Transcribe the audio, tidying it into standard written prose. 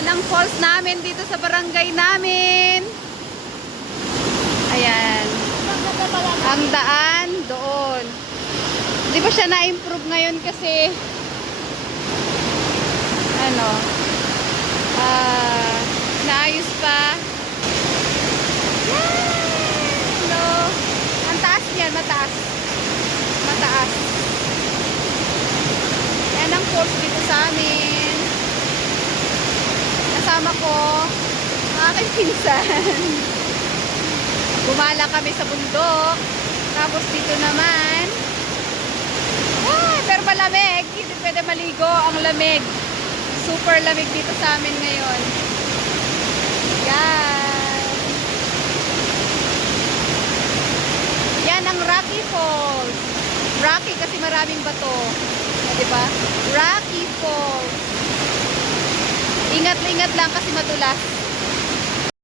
Yan ang falls namin dito sa barangay namin. Ayan. Ang daan doon. Di ba siya na-improve ngayon kasi ano, naayos pa. Yan! No. Ang taas niyan, mataas. Mataas. Yan ang falls dito sa amin. Kasama ko ang aking pinsan. Gumala kami sa bundok. Tapos dito naman, pero malamig. Hindi pwede maligo. Ang lamig. Super lamig dito sa amin ngayon. Yan. Yan ang Rocky Falls. Rocky kasi maraming bato. Diba? Rocky Falls. Ingat-ingat lang kasi madulas.